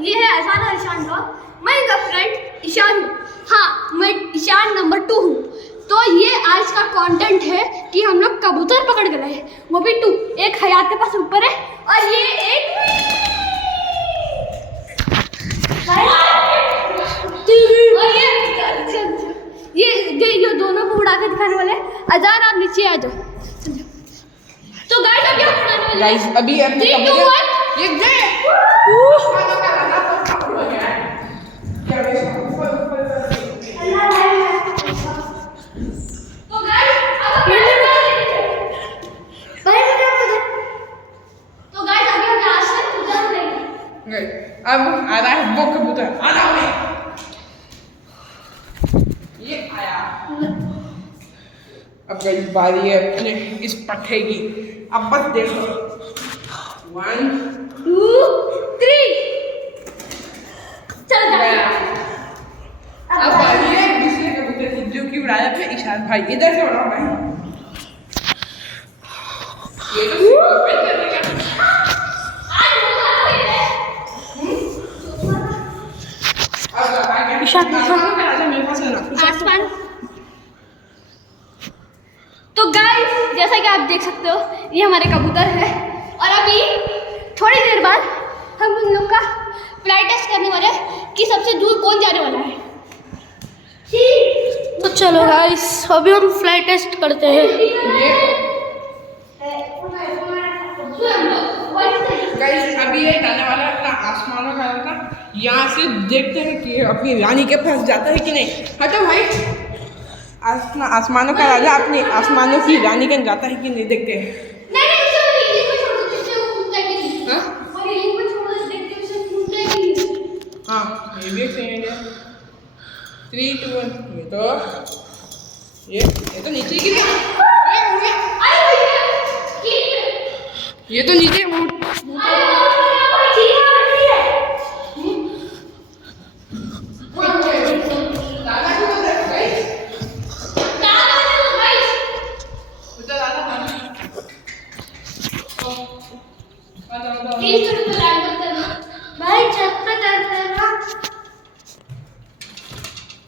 ये है अजान और ईशान ब्लॉग। मैं इनका फ्रेंड ईशान हूँ। हाँ, मैं ईशान नंबर 2 हूँ। तो ये आज का कंटेंट है कि हम लोग कबूतर पकड़ के लाए, वो भी 2। एक हयात के पास ऊपर है और ये एक ये दोनों को उड़ा के दिखाने वाले। अजान आप नीचे आ जाओ। तो गाइस अब क्या उड़ाने वाले? गाइस अभी अपने 3, 2, 1 ये गए। अब आ रहा है वो कबूतर, आ रहा है। ये आया। अब गई बारी है अपने इस पट्टे की। अब बस देखो 1 2 3 चल गया। अब बारी है दूसरे कबूतर की, जो कि उड़ाया था ईशान भाई। इधर से उड़ाओ भाई। ये तो आसमान। तो गाइस जैसा कि आप देख सकते हो ये हमारे कबूतर है और अभी थोड़ी देर बाद हम उन लोग का फ्लाइट टेस्ट करने वाले हैं कि सबसे दूर कौन जाने वाला है। तो चलो गाइस अभी हम फ्लाइट टेस्ट करते हैं। गाइस अभी ये जाने वाला है अपना आसमानों का था। यहाँ से देखते हैं कि अपनी रानी के पास जाता है कि नहीं। हटो भाई। अपना आसमानों का राजा अपनी आसमानों की रानी के जाता है कि नहीं, देखते हैं। हाँ ये भी सही है। 3, 2, 1 ये तो नीचे गिर गया। ये तो नीचे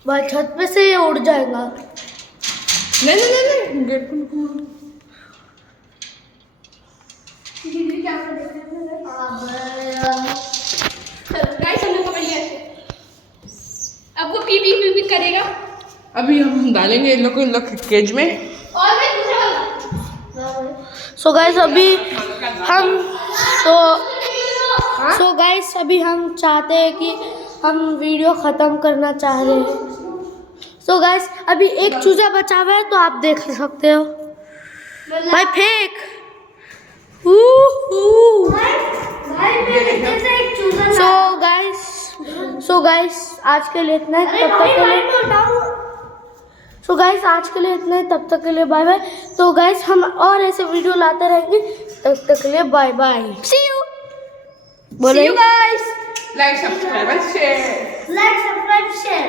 भाई छत पे से ये उड़ जाएगा। नहीं गेट को अब वो पी करेगा। अभी हम डालेंगे इन लोग के केज में। और मैं दूसरा वाला। सो गाइस अभी हम सो गाइस अभी हम चाहते हैं कि हम वीडियो ख़त्म करना चाह रहे हैं। सो गाइस अभी एक चूजा बचा हुआ है तो आप देख सकते हो। भाई फेंक। सो गाइस आज के लिए इतना ही। तब तक के लिए आज के लिए इतना ही। तब तक के लिए बाय बाय। तो गाइस हम और ऐसे वीडियो लाते रहेंगे। तब तक के लिए बाय बाय। See you. बोलो See you guys. Like, subscribe and share. Like, subscribe, share.